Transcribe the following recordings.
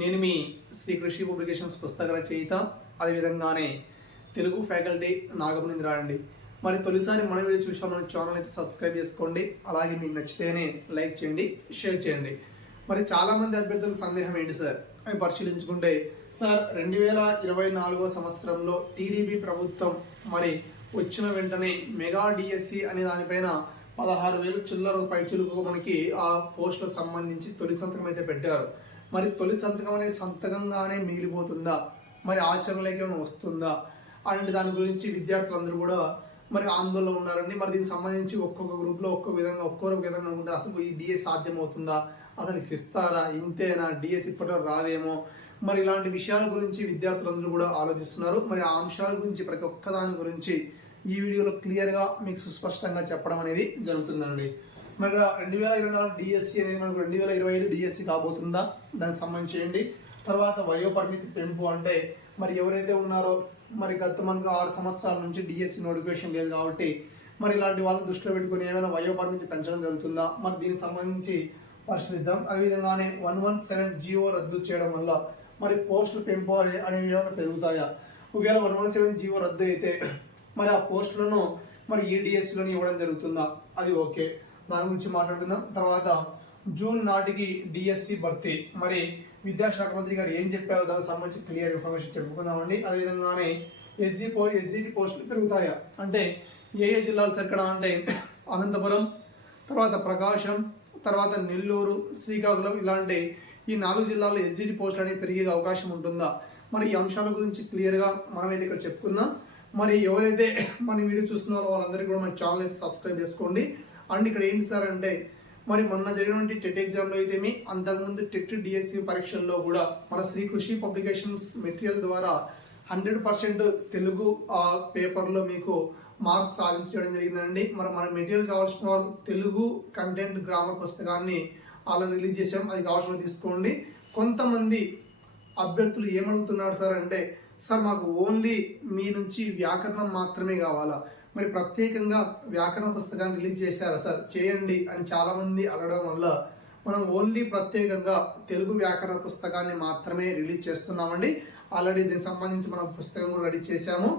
నేను మీ శ్రీ కృషి పబ్లికేషన్స్ పుస్తక రచయిత అదేవిధంగానే తెలుగు ఫ్యాకల్టీ నాగమనింద్ర అండి మరి తొలిసారి మన వీడియో చూసాం మన ఛానల్ అయితే సబ్స్క్రైబ్ చేసుకోండి. అలాగే మీకు నచ్చితేనే లైక్ చేయండి షేర్ చేయండి. మరి చాలామంది అభ్యర్థులకు సందేహం ఏంటి సార్? అని పరిశీలించుకుంటే సార్ రెండు వేల ఇరవై నాలుగో సంవత్సరంలో టీడీపీ ప్రభుత్వం మరి వచ్చిన వెంటనే మెగా డిఎస్సి అనే దానిపైన పదహారు వేలు చిల్లర పైచులకు మనకి ఆ పోస్టులకు సంబంధించి తొలి సంతకం అయితే పెట్టారు. మరి తొలి సంతకం అనేది సంతకంగానే మిగిలిపోతుందా? మరి ఆచరణలోకి ఏమైనా వస్తుందా? అలాంటి దాని గురించి విద్యార్థులందరూ కూడా మరి ఆందోళన ఉన్నారండి. మరి దీనికి సంబంధించి ఒక్కొక్క గ్రూప్లో ఒక్కొక్క విధంగా ఒక్కొక్క విధంగా ఉంటుంది అసలు ఈ డిఎస్ సాధ్యమవుతుందా? అసలు ఇస్తారా? ఇంతేనా? డిఎస్ ఇప్పటిలో రాదేమో? మరి ఇలాంటి విషయాల గురించి విద్యార్థులందరూ కూడా ఆలోచిస్తున్నారు. మరి ఆ అంశాల గురించి ప్రతి ఒక్క దాని గురించి ఈ వీడియోలో క్లియర్గా మీకు సుస్పష్టంగా చెప్పడం అనేది జరుగుతుందండి. మరి రెండు వేల ఇరవై నాలుగు డిఎస్సి అనేది మనకు రెండు వేల ఇరవై ఐదు డిఎస్సి కాబోతుందా? దానికి సంబంధించి తర్వాత వయో పరిమితి పెంపు అంటే మరి ఎవరైతే ఉన్నారో మరి గత మనకు ఆరు సంవత్సరాల నుంచి డిఎస్సి నోటిఫికేషన్ లేదు కాబట్టి మరి ఇలాంటి వాళ్ళని దృష్టిలో పెట్టుకుని ఏమైనా వయో పరిమితి పెంచడం జరుగుతుందా? మరి దీనికి సంబంధించి పరిశీలిద్దాం. అదేవిధంగానే వన్ వన్ సెవెన్ జియో రద్దు చేయడం వల్ల మరి పోస్టులు పెంపు అనే- అనేవి ఏమైనా పెరుగుతాయా? ఒకవేళ వన్ వన్ సెవెన్ జియో రద్దు అయితే మరి ఆ పోస్టులను మరి ఈడిఎస్లోని ఇవ్వడం జరుగుతుందా? అది ఓకే. దాని గురించి మాట్లాడుకుందాం. తర్వాత జూన్ నాటికి డిఎస్సి భర్తీ. మరి విద్యాశాఖ మంత్రి గారు ఏం చెప్పారో? దానికి సంబంధించి క్లియర్ ఇన్ఫర్మేషన్ చెప్పుకుందామండి. అదేవిధంగానే ఎస్జీ పో ఎస్జిటి పోస్టులు పెరుగుతాయా? అంటే ఏ ఏ జిల్లాలు సార్ అంటే అనంతపురం తర్వాత ప్రకాశం తర్వాత నెల్లూరు శ్రీకాకుళం ఇలాంటి ఈ నాలుగు జిల్లాల్లో ఎస్జిటి పోస్టులు అనేవి పెరిగే అవకాశం ఉంటుందా? మరి ఈ అంశాల గురించి క్లియర్గా మనమైతే ఇక్కడ చెప్పుకుందాం. మరి ఎవరైతే మన వీడియో చూస్తున్నారో వాళ్ళందరికీ కూడా మన ఛానల్ అయితే సబ్స్క్రైబ్ చేసుకోండి. అండ్ ఇక్కడ ఏంటి సార్ అంటే మరి మొన్న జరిగినటువంటి టెట్ ఎగ్జామ్లో అయితే మీ అంతకుముందు టెట్ డిఎస్సి పరీక్షల్లో కూడా మన శ్రీ కృషి పబ్లికేషన్స్ మెటీరియల్ ద్వారా హండ్రెడ్ పర్సెంట్ తెలుగు పేపర్లో మీకు మార్క్స్ సాధించడం జరిగిందండి. మరి మన మెటీరియల్ కావాల్సిన వాళ్ళు తెలుగు కంటెంట్ గ్రామర్ పుస్తకాన్ని అలా రిలీజ్ చేసాం అది కావాల్సిన తీసుకోండి. కొంతమంది అభ్యర్థులు ఏమడుగుతున్నారు సార్ అంటే సార్ మాకు ఓన్లీ మీ నుంచి వ్యాకరణం మాత్రమే కావాలా? మరి ప్రత్యేకంగా వ్యాకరణ పుస్తకాన్ని రిలీజ్ చేశారు? సార్ చేయండి అని చాలామంది అడగడం వల్ల మనం ఓన్లీ ప్రత్యేకంగా తెలుగు వ్యాకరణ పుస్తకాన్ని మాత్రమే రిలీజ్ చేస్తున్నామండి. ఆల్రెడీ దీనికి సంబంధించి మనం పుస్తకం కూడా రెడీ చేశాము.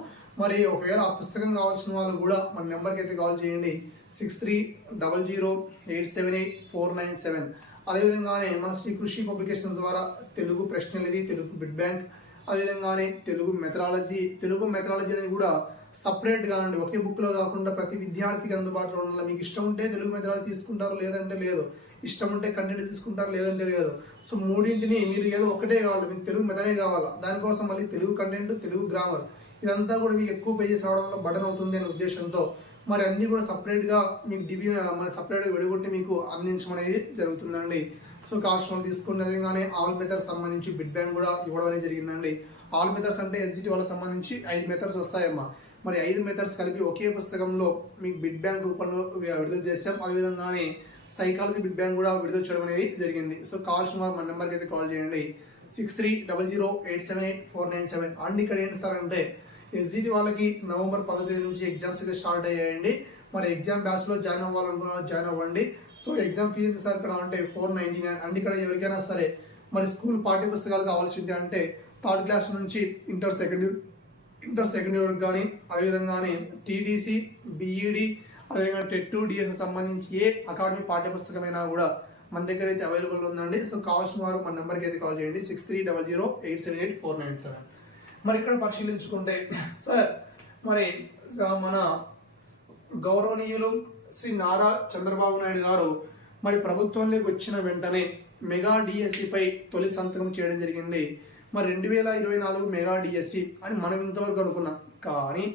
మరి ఒకవేళ ఆ పుస్తకం కావాల్సిన వాళ్ళు కూడా మన నెంబర్కి అయితే కాల్ చేయండి. Six three double zero eight seven eight four nine seven. అదేవిధంగానే మన శ్రీ కృషి పబ్లికేషన్ ద్వారా తెలుగు ప్రశ్నలది తెలుగు బిడ్ బ్యాంక్ అదేవిధంగానే తెలుగు మెథడాలజీ తెలుగు మెథడాలజీ అనేది కూడా సపరేట్గా అండి. ఒకే బుక్లో కాకుండా ప్రతి విద్యార్థికి అందుబాటులో ఉండాలి. మీకు ఇష్టం ఉంటే తెలుగు మెథడాలజీ తీసుకుంటారు లేదంటే లేదు. ఇష్టం ఉంటే కంటెంట్ తీసుకుంటారు లేదంటే లేదు. సో మూడింటిని మీరు ఏదో ఒకటే కావాలి. మీకు తెలుగు మెథడే కావాలా? దానికోసం మళ్ళీ తెలుగు కంటెంట్ తెలుగు గ్రామర్. ఇదంతా కూడా మీకు ఎక్కువ పేజెస్ రావడం వల్ల బటన్ అవుతుంది అనే ఉద్దేశంతో మరి అన్ని కూడా సపరేట్గా మీకు డివి మన సపరేట్గా విడగొట్టి మీకు అందించడం అనేది జరుగుతుందండి. సో కాస్ట్ తీసుకున్న విధంగానే ఆల్ మెథడ్స్ సంబంధించి బిడ్ బ్యాంక్ కూడా ఇవ్వడం అనేది జరిగిందండి. ఆల్ మెథడ్స్ అంటే ఎస్జిటి వాళ్ళకి సంబంధించి ఐదు మెథడ్స్ వస్తాయమ్మా. మరి ఐదు మెథడ్స్ కలిపి ఒకే పుస్తకంలో మీకు బిడ్ బ్యాంక్ రూపంలో విడుదల చేసాం అదేవిధంగానే సైకాలజీ బిడ్ బ్యాంక్ కూడా విడుదల చేయడం అనేది జరిగింది. సో కావాల్సిన వారు మన నెంబర్కి అయితే కాల్ చేయండి. Six three double zero eight seven eight four nine seven and ఇక్కడ ఏంటి సార్ అంటే ఎస్జిటి వాళ్ళకి నవంబర్ పదో తేదీ నుంచి ఎగ్జామ్స్ అయితే స్టార్ట్ అయ్యాయండి. మరి ఎగ్జామ్ బ్యాచ్లో జాయిన్ అవ్వాలనుకున్న జాయిన్ అవ్వండి. సో ఎగ్జామ్ ఫీజు సార్ ఇక్కడ అంటే ఫోర్ నైంటీ నైన్ అండ్ ఇక్కడ ఎవరికైనా సరే మరి స్కూల్ పాఠ్య పుస్తకాలు కావాల్సి ఉంటే అంటే థర్డ్ క్లాస్ నుంచి inter second inter second year కానీ అదేవిధంగానే టీడీసీ బీఈడి అదేవిధంగా టెట్ డిఎస్ సంబంధించి ఏ అకాడమీ పాఠ్యపుస్తకమైనా కూడా మన దగ్గర అయితే అవైలబుల్ ఉందండి. సో కావాల్సిన వారు మన నెంబర్కి అయితే కాల్ చేయండి. Six three double zero eight seven eight four nine seven మరి ఇక్కడ పరిశీలించుకుంటే సార్ మరి మన గౌరవనీయులు శ్రీ నారా చంద్రబాబు నాయుడు గారు మరి ప్రభుత్వంలోకి వచ్చిన వెంటనే మెగా డిఎస్సిపై తొలి సంతకం చేయడం జరిగింది. మరి రెండు వేల ఇరవై నాలుగు మెగా డిఎస్సి అని మనం ఇంతవరకు అనుకున్నాం. కానీ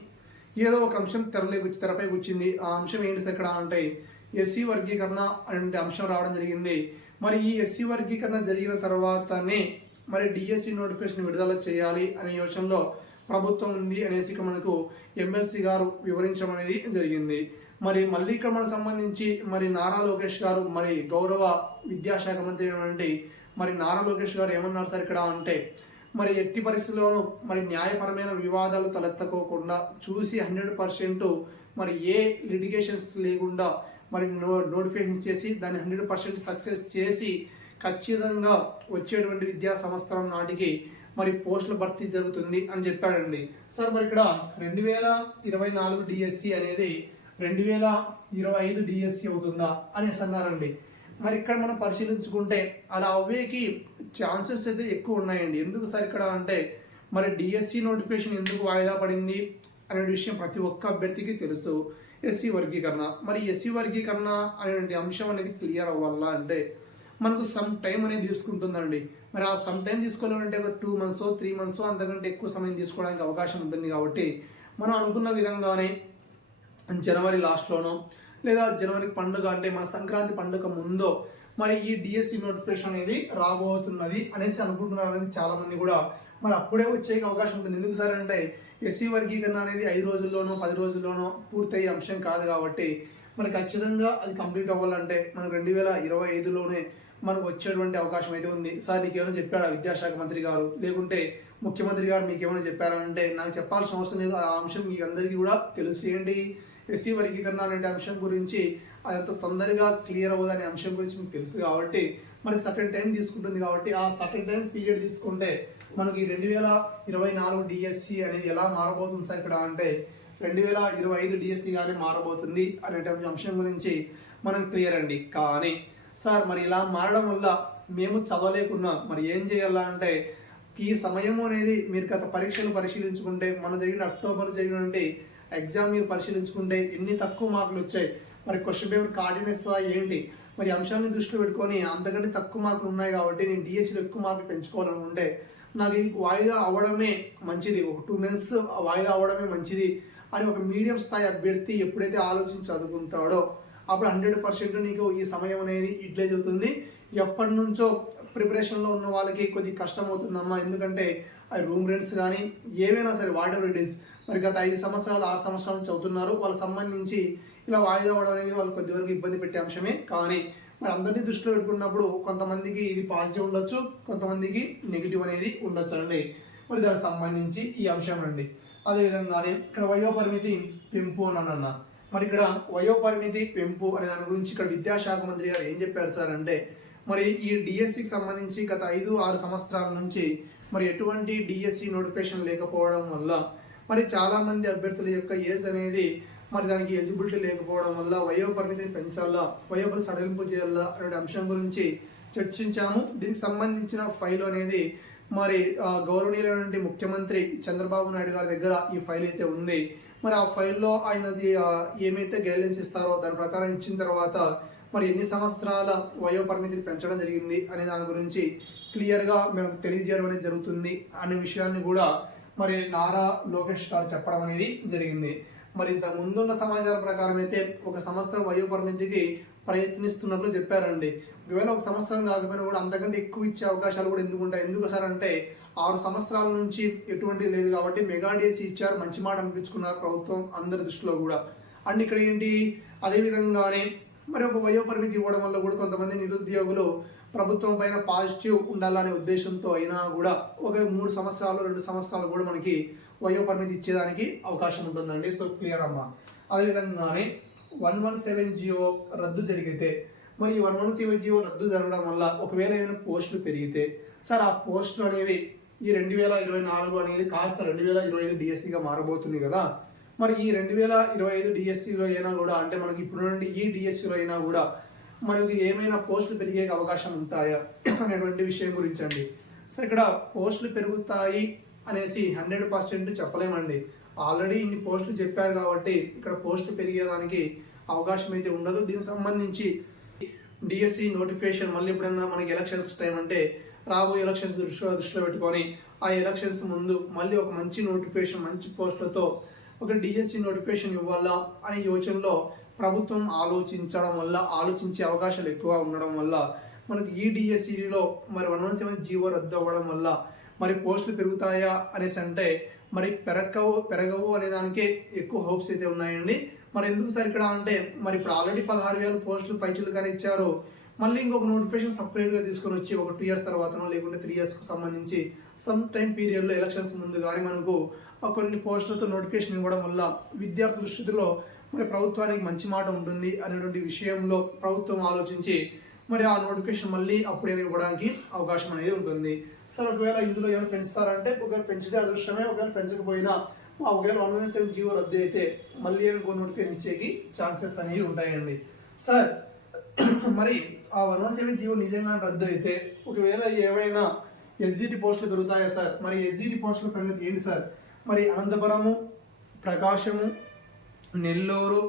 ఏదో ఒక అంశం తెరలేకి తెరపై కూర్చింది ఆ అంశం ఏంటి ఇక్కడ అంటే ఎస్సీ వర్గీకరణ అనే అంశం రావడం జరిగింది. మరి ఈ ఎస్సీ వర్గీకరణ జరిగిన తర్వాతనే మరి డిఎస్సి నోటిఫికేషన్ విడుదల చేయాలి అనే యోచనలో ప్రభుత్వం ఉంది అనేసి ఇక్కడ మనకు ఎమ్మెల్సీ గారు వివరించడం అనేది జరిగింది. మరి మళ్ళీ ఇక్కడ మనకు సంబంధించి మరి నారా లోకేష్ గారు మరి గౌరవ విద్యాశాఖ మంత్రి అయినటువంటి మరి నారా లోకేష్ గారు ఏమన్నారు సార్ ఇక్కడ అంటే మరి ఎట్టి పరిస్థితుల్లోనూ మరి న్యాయపరమైన వివాదాలు తలెత్తకోకుండా చూసి హండ్రెడ్ పర్సెంట్ మరి ఏ లిటిగేషన్స్ లేకుండా మరి నో నోటిఫికేషన్ చేసి దాన్ని హండ్రెడ్ పర్సెంట్ సక్సెస్ చేసి ఖచ్చితంగా వచ్చేటువంటి విద్యా సంవత్సరం నాటికి మరి పోస్టుల భర్తీ జరుగుతుంది అని చెప్పాడండి. సార్ మరి ఇక్కడ రెండు వేల ఇరవై నాలుగు డిఎస్సి అనేది రెండు వేల ఇరవై ఐదు డిఎస్సి అవుతుందా అనేసి అన్నారండి. మరి ఇక్కడ మనం పరిశీలించుకుంటే అలా అవ్వేకి ఛాన్సెస్ అయితే ఎక్కువ ఉన్నాయండి. ఎందుకు సార్ ఇక్కడ అంటే మరి డిఎస్సి నోటిఫికేషన్ ఎందుకు వాయిదా పడింది అనే విషయం ప్రతి ఒక్క అభ్యర్థికి తెలుసు. ఎస్సీ వర్గీకరణ. మరి ఎస్సీ వర్గీకరణ అనేటువంటి అంశం అనేది క్లియర్ అవ్వాలా అంటే మనకు సమ్ టైం అనేది తీసుకుంటుందండి. మరి ఆ సమ్ టైం తీసుకోవాలంటే టూ మంత్స్ త్రీ మంత్స్ అంతకంటే ఎక్కువ సమయం తీసుకోవడానికి అవకాశం ఉంటుంది కాబట్టి మనం అనుకున్న విధంగానే జనవరి లాస్ట్లోనో లేదా జనవరి పండుగ అంటే మన సంక్రాంతి పండుగ ముందో మరి ఈ డిఎస్సి నోటిఫికేషన్ అనేది రాబోతున్నది అనేసి అనుకుంటున్నారని చాలా మంది కూడా మరి అప్పుడే వచ్చే అవకాశం ఉంటుంది. ఎందుకు సార్ అంటే ఎస్సీ వర్గీకరణ అనేది ఐదు రోజుల్లోనో పది రోజుల్లోనో పూర్తయ్యే అంశం కాదు కాబట్టి మరి ఖచ్చితంగా అది కంప్లీట్ అవ్వాలంటే మనకు రెండు వేల ఇరవై ఐదులోనే మనకు వచ్చేటువంటి అవకాశం అయితే ఉంది. సార్ నీకేమైనా చెప్పాడా విద్యాశాఖ మంత్రి గారు? లేకుంటే ముఖ్యమంత్రి గారు మీకు ఏమైనా చెప్పారా అంటే నాకు చెప్పాల్సిన అవసరం లేదు. ఆ అంశం మీకు అందరికీ కూడా తెలుసు ఏంటి ఎస్సీ వర్గీకరణ అనే అంశం గురించి అది అంత తొందరగా క్లియర్ అవ్వదు అనే అంశం గురించి మీకు తెలుసు కాబట్టి మరి సర్టన్ టైం తీసుకుంటుంది కాబట్టి ఆ సర్టన్ టైం పీరియడ్ తీసుకుంటే మనకి రెండు వేల ఇరవై నాలుగు డిఎస్సి అనేది ఎలా మారబోతుంది సార్ ఇక్కడ అంటే రెండు వేల ఇరవై ఐదు డిఎస్సి గానే మారబోతుంది అనేటువంటి అంశం గురించి మనం క్లియర్ అండి. కానీ సార్ మరి ఇలా మారడం వల్ల మేము చదవలేకున్నాం మరి ఏం చేయాలా అంటే ఈ సమయం అనేది మీరు గత పరీక్షలు పరిశీలించుకుంటే మన జరిగిన అక్టోబర్ జరిగినటువంటి ఎగ్జామ్ మీరు పరిశీలించుకుంటే ఎన్ని తక్కువ మార్కులు వచ్చాయి? మరి క్వశ్చన్ పేపర్ కాటినేస్తుందా ఏంటి? మరి అంశాన్ని దృష్టిలో పెట్టుకొని అంతకంటే తక్కువ మార్కులు ఉన్నాయి కాబట్టి నేను డిఎస్సీలో ఎక్కువ మార్కులు పెంచుకోవాలనుకుంటే నాకు ఇది వాయిదా అవ్వడమే మంచిది. ఒక టూ మంత్స్ వాయిదా అవ్వడమే మంచిది. అని ఒక మీడియం స్థాయి అభ్యర్థి ఎప్పుడైతే ఆలోచించి చదువుకుంటాడో అప్పుడు హండ్రెడ్ పర్సెంట్ నీకు ఈ సమయం అనేది ఇట్లే జరుగుతుంది ఎప్పటి నుంచో ప్రిపరేషన్లో ఉన్న వాళ్ళకి కొద్ది కష్టం అవుతుందమ్మా ఎందుకంటే రూమ్ రెంట్స్ కానీ ఏవైనా సరే వాట్ ఎవర్ ఇట్ ఈస్ మరి గత ఐదు సంవత్సరాలు ఆరు సంవత్సరాలు చదువుతున్నారు. వాళ్ళకి సంబంధించి ఇలా వాయిదా అవ్వడం అనేది వాళ్ళు కొద్ది వరకు ఇబ్బంది పెట్టే అంశమే. కానీ మరి అందరినీ దృష్టిలో పెట్టుకున్నప్పుడు కొంతమందికి ఇది పాజిటివ్ ఉండొచ్చు కొంతమందికి నెగిటివ్ అనేది ఉండొచ్చు అండి. మరి దానికి సంబంధించి ఈ అంశం అండి. అదేవిధంగానే ఇక్కడ వయోపరిమితి పెంపు అని అన్న. మరి ఇక్కడ వయోపరిమితి పెంపు అనే దాని గురించి ఇక్కడ విద్యాశాఖ మంత్రి గారు ఏం చెప్పారు సార్ అంటే మరి ఈ డిఎస్సికి సంబంధించి గత ఐదు ఆరు సంవత్సరాల నుంచి మరి ఎటువంటి డిఎస్సి నోటిఫికేషన్ లేకపోవడం వల్ల మరి చాలామంది అభ్యర్థుల యొక్క ఏజ్ అనేది మరి దానికి ఎలిజిబిలిటీ లేకపోవడం వల్ల వయో పరిమితిని పెంచాలా వయోపరి సడలింపు చేయాలా అనే అంశం గురించి చర్చించాము. దీనికి సంబంధించిన ఫైల్ అనేది మరి ఆ, గౌరవనీయులైనటువంటి ముఖ్యమంత్రి చంద్రబాబు నాయుడు గారి దగ్గర ఈ ఫైల్ అయితే ఉంది. మరి ఆ ఫైల్లో ఆయనది ఏమైతే గైడ్లైన్స్ ఇస్తారో దాని ప్రకారం ఇచ్చిన తర్వాత మరి ఎన్ని సంవత్సరాల వయో పరిమితిని పెంచడం జరిగింది అనే దాని గురించి క్లియర్గా మేము తెలియజేయడం అనేది జరుగుతుంది అనే విషయాన్ని కూడా మరి నారా లోకేష్ గారు చెప్పడం అనేది జరిగింది. మరి ఇంత ముందున్న సమాచారం ప్రకారం అయితే ఒక సంవత్సరం వయో పరిమితికి ప్రయత్నిస్తున్నట్లు చెప్పారండి. ఒకవేళ ఒక సంవత్సరం కాకపోయినా కూడా అంతకంటే ఎక్కువ ఇచ్చే అవకాశాలు కూడా ఎందుకు ఉంటాయి? ఎందుకు సార్ అంటే ఆరు సంవత్సరాల నుంచి ఎటువంటిది లేదు కాబట్టి మెగా డిఎస్సి ఇచ్చారు మంచి మాట అనిపించుకున్నారు ప్రభుత్వం అందరి దృష్టిలో కూడా. అండ్ ఇక్కడ ఏంటి? అదేవిధంగానే మరి ఒక వయో పరిమితి ఇవ్వడం వల్ల కూడా కొంతమంది నిరుద్యోగులు ప్రభుత్వం పైన పాజిటివ్ ఉండాలనే ఉద్దేశంతో అయినా కూడా ఒక మూడు సంవత్సరాలు రెండు సంవత్సరాలు కూడా మనకి వయో పరిమితి ఇచ్చేదానికి అవకాశం ఉంటుందండి. సో క్లియర్ అమ్మా. అదేవిధంగానే వన్ వన్ సెవెన్ జియో రద్దు జరిగితే మరి వన్ వన్ సెవెన్ జియో రద్దు జరగడం వల్ల ఒకవేళ ఏమైనా పోస్టులు పెరిగితే సార్ ఆ పోస్టులు అనేవి ఈ రెండు వేల ఇరవై నాలుగు అనేది కాస్త రెండు వేల ఇరవై ఐదు డిఎస్సిగా మారబోతుంది కదా. మరి ఈ రెండు వేల ఇరవై ఐదు డిఎస్సిలో అయినా కూడా అంటే మనకి ఇప్పుడు నుండి ఈ డిఎస్సిలో అయినా కూడా మనకి ఏమైనా పోస్టులు పెరిగే అవకాశం ఉంటాయా అనేటువంటి విషయం గురించి అండి. సో ఇక్కడ పోస్టులు పెరుగుతాయి అనేసి హండ్రెడ్ పర్సెంట్ చెప్పలేమండి. ఆల్రెడీ ఇన్ని పోస్టులు చెప్పారు కాబట్టి ఇక్కడ పోస్టులు పెరిగేదానికి అవకాశం అయితే ఉండదు. దీనికి సంబంధించి డిఎస్సి నోటిఫికేషన్ మళ్ళీ ఎప్పుడైనా మనకి ఎలక్షన్స్ టైం అంటే రాబోయే ఎలక్షన్స్ దృష్టిలో దృష్టిలో పెట్టుకొని ఆ ఎలక్షన్స్ ముందు మళ్ళీ ఒక మంచి నోటిఫికేషన్ మంచి పోస్టులతో ఒక డిఎస్సి నోటిఫికేషన్ ఇవ్వాలా అనే యోచనలో ప్రభుత్వం ఆలోచించడం వల్ల ఆలోచించే అవకాశాలు ఎక్కువ ఉండడం వల్ల మనకి ఈడిఎస్సిలో మరి వన్ వన్ సెవెన్ జీవో రద్దు అవ్వడం వల్ల మరి పోస్టులు పెరుగుతాయా అనేసి అంటే మరి పెరగవు పెరగవు అనే దానికే ఎక్కువ హోప్స్ అయితే ఉన్నాయండి. మరి ఎందుకు సార్ ఇక్కడ అంటే మరి ఇప్పుడు ఆల్రెడీ పదహారు వేల పోస్టులు పైచులుగానే ఇచ్చారు. మళ్ళీ ఇంకొక నోటిఫికేషన్ సపరేట్గా తీసుకొని వచ్చి ఒక టూ ఇయర్స్ తర్వాతనో లేకుంటే త్రీ ఇయర్స్కి సంబంధించి సమ్ టైం పీరియడ్లో ఎలక్షన్స్ ముందు కానీ మనకు కొన్ని పోస్టులతో నోటిఫికేషన్ ఇవ్వడం వల్ల విద్యార్థుల దృష్టిలో మరి ప్రభుత్వానికి మంచి మాట ఉంటుంది అనేటువంటి విషయంలో ప్రభుత్వం ఆలోచించి మరి ఆ నోటిఫికేషన్ మళ్ళీ అప్పుడే ఇవ్వడానికి అవకాశం అనేది ఉంటుంది. సార్ ఒకవేళ ఇందులో ఏమైనా పెంచుతారంటే ఒకవేళ పెంచితే అదృష్టమే ఒకవేళ పెంచకపోయినా మా ఒకవేళ వన్ వన్ సెవెన్ జీవో రద్దు అయితే మళ్ళీ ఇంకో నోటిఫికేషన్ ఇచ్చేకి ఛాన్సెస్ అనేవి ఉంటాయండి. సార్ మరి ఆ వన్ వన్ సెవెన్ జీవో నిజంగా రద్దు అయితే ఒకవేళ ఏవైనా ఎస్జిటి పోస్టులు పెరుగుతాయా సార్? మరి ఎస్జిటి పోస్టుల సంగతి ఏంటి సార్? మరి అనంతపురము ప్రకాశము నెల్లూరు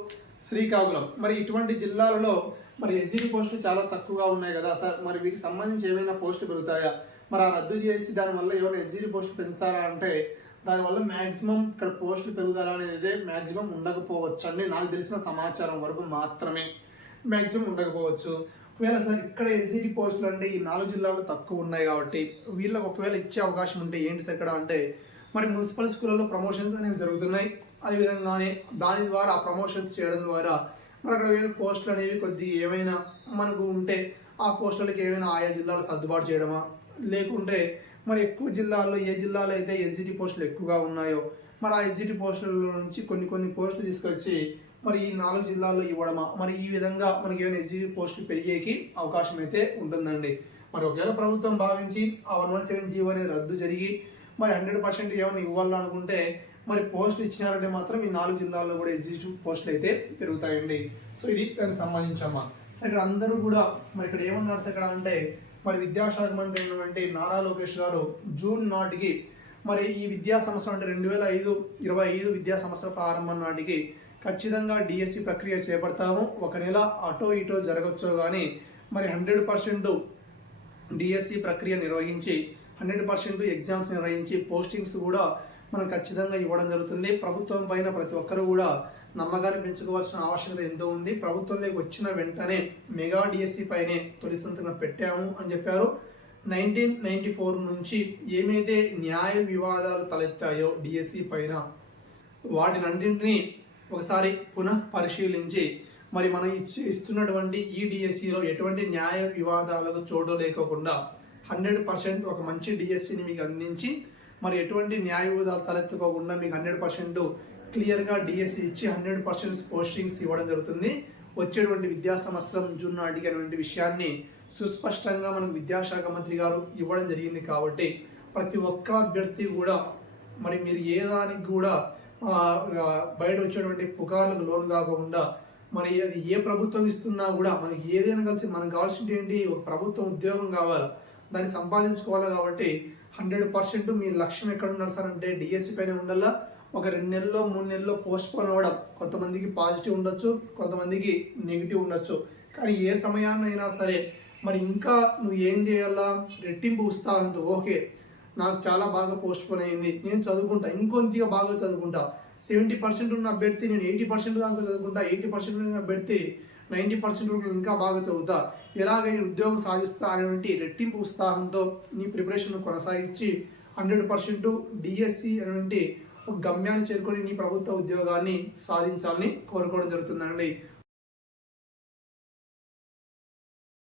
శ్రీకాకుళం. మరి ఇటువంటి జిల్లాలలో మరి ఎస్జిటి పోస్టులు చాలా తక్కువగా ఉన్నాయి కదా సార్? మరి వీటికి సంబంధించి ఏమైనా పోస్టులు పెరుగుతాయా? మరి ఆ రద్దు చేసి దానివల్ల ఏమైనా ఎస్జిటి పోస్టులు పెంచుతారా అంటే దానివల్ల మ్యాక్సిమం ఇక్కడ పోస్టులు పెరుగుదల అనేది మ్యాక్సిమం ఉండకపోవచ్చు అండి నాకు తెలిసిన సమాచారం వరకు మాత్రమే మ్యాక్సిమం ఉండకపోవచ్చు. ఒకవేళ సార్ ఇక్కడ ఎస్జిటి పోస్టులు అంటే ఈ నాలుగు జిల్లాలో తక్కువ ఉన్నాయి కాబట్టి వీళ్ళకి ఒకవేళ ఇచ్చే అవకాశం ఉంటే ఏంటి సార్ ఇక్కడ అంటే మరి మున్సిపల్ స్కూళ్ళలో ప్రమోషన్స్ అనేవి జరుగుతున్నాయి. అదేవిధంగానే దాని ద్వారా ప్రమోషన్స్ చేయడం ద్వారా మరి అక్కడ పోస్టులు అనేవి కొద్దిగా ఏమైనా మనకు ఉంటే ఆ పోస్టులకి ఏమైనా ఆయా జిల్లాలో సర్దుబాటు చేయడమా? లేకుంటే మరి ఎక్కువ జిల్లాల్లో ఏ జిల్లాలో అయితే ఎస్జిటి పోస్టులు ఎక్కువగా ఉన్నాయో మరి ఆ ఎస్జిటి పోస్టుల నుంచి కొన్ని కొన్ని పోస్టులు తీసుకొచ్చి మరి ఈ నాలుగు జిల్లాల్లో ఇవ్వడమా? మరి ఈ విధంగా మనకి ఏమైనా ఎస్జిటి పోస్టులు పెరిగేకి అవకాశం అయితే ఉంటుందండి. మరి ఒకవేళ ప్రభుత్వం భావించి ఆ వన్ వన్ సెవెన్ జీవో అనేది రద్దు జరిగి మరి హండ్రెడ్ పర్సెంట్ ఏమైనా ఇవ్వాలనుకుంటే మరి పోస్టులు ఇచ్చినారంటే మాత్రం ఈ నాలుగు జిల్లాల్లో కూడా ఎస్జిటి పోస్టులు అయితే పెరుగుతాయండి. సో ఇది దానికి సంబంధించమ్మా సో ఇక్కడ అందరూ కూడా మరి ఇక్కడ ఏమన్నారు సార్ ఇక్కడ అంటే మరి విద్యాశాఖ మంత్రి అయినటువంటి నారా లోకేష్ గారు జూన్ నాటికి మరి ఈ విద్యా సంవత్సరం అంటే రెండు వేల ఐదు ఇరవై ఐదు విద్యా సంవత్సరం ప్రారంభం నాటికి ఖచ్చితంగా డిఎస్సి ప్రక్రియ చేపడతాము. ఒక నెల అటో ఇటో జరగచ్చో కానీ మరి హండ్రెడ్ పర్సెంట్ డిఎస్సి ప్రక్రియ నిర్వహించి హండ్రెడ్ పర్సెంట్ ఎగ్జామ్స్ నిర్వహించి పోస్టింగ్స్ కూడా మనం ఖచ్చితంగా ఇవ్వడం జరుగుతుంది. ప్రభుత్వం పైన ప్రతి ఒక్కరు కూడా నమ్మకాన్ని పెంచుకోవాల్సిన ఆవశ్యకత ఎంతో ఉంది. ప్రభుత్వంలోకి వచ్చిన వెంటనే మెగా డిఎస్సి పైనే తొలి సంతకం పెట్టాము అని చెప్పారు. నైన్టీన్ నైన్టీ ఫోర్ నుంచి ఏమైతే న్యాయ వివాదాలు తలెత్తాయో డిఎస్సి పైన వాటినన్నింటినీ ఒకసారి పునః పరిశీలించి మరి మనం ఇచ్చి ఇస్తున్నటువంటి ఈ డిఎస్సిలో ఎటువంటి న్యాయ వివాదాలకు చోటు లేకోకుండా హండ్రెడ్ పర్సెంట్ ఒక మంచి డిఎస్సిని మీకు అందించి మరి ఎటువంటి న్యాయవాదాలు తలెత్తుకోకుండా మీకు హండ్రెడ్ పర్సెంట్ క్లియర్గా డిఎస్సి ఇచ్చి హండ్రెడ్ పర్సెంట్ పోస్టింగ్స్ ఇవ్వడం జరుగుతుంది. వచ్చేటువంటి విద్యా సంవత్సరం జూన్ నాటికి అనేటువంటి విషయాన్ని సుస్పష్టంగా మనకు విద్యాశాఖ మంత్రి గారు ఇవ్వడం జరిగింది కాబట్టి ప్రతి ఒక్క అభ్యర్థి కూడా మరి మీరు ఏ దానికి కూడా బయట వచ్చేటువంటి పుకార్లకు లోను కాకుండా మరి అది ఏ ప్రభుత్వం ఇస్తున్నా కూడా మనకి ఏదైనా కలిసి మనకు కావాల్సింది ఏంటి? ఒక ప్రభుత్వం ఉద్యోగం కావాలి. దాన్ని సంపాదించుకోవాలి కాబట్టి హండ్రెడ్ పర్సెంట్ మీ లక్ష్యం ఎక్కడ ఉన్నారు సార్ అంటే డిఎస్సి పైన ఉండాలా? ఒక రెండు నెలల్లో మూడు నెలల్లో పోస్ట్ పోన్ అవ్వడం. కొంతమందికి పాజిటివ్ ఉండొచ్చు కొంతమందికి నెగిటివ్ ఉండొచ్చు. కానీ ఏ సమయాన్నైనా సరే మరి ఇంకా నువ్వు ఏం చేయాలా? రెట్టింపు ఉత్సాహంతో ఓకే నాకు చాలా బాగా పోస్ట్ పోన్ అయింది నేను చదువుకుంటా ఇంకొంతగా బాగా చదువుకుంటా. సెవెంటీ పర్సెంట్ ఉన్న అభ్యర్థి నేను ఎయిటీ పర్సెంట్ దాకా చదువుకుంటా ఎయిటీ పర్సెంట్ ఉన్న అభ్యర్థి నైంటీ పర్సెంట్ ఇంకా బాగా చదువుతా. ఎలాగైనా ఉద్యోగం సాధిస్తా అనేటువంటి రెట్టింపు ఉత్సాహంతో నీ ప్రిపరేషన్ కొనసాగించి హండ్రెడ్ పర్సెంట్ డిఎస్సి అనేటువంటి గమ్యాన్ని చేరుకొని నీ ప్రభుత్వ ఉద్యోగాన్ని సాధించాలని కోరుకోవడం జరుగుతుందండి.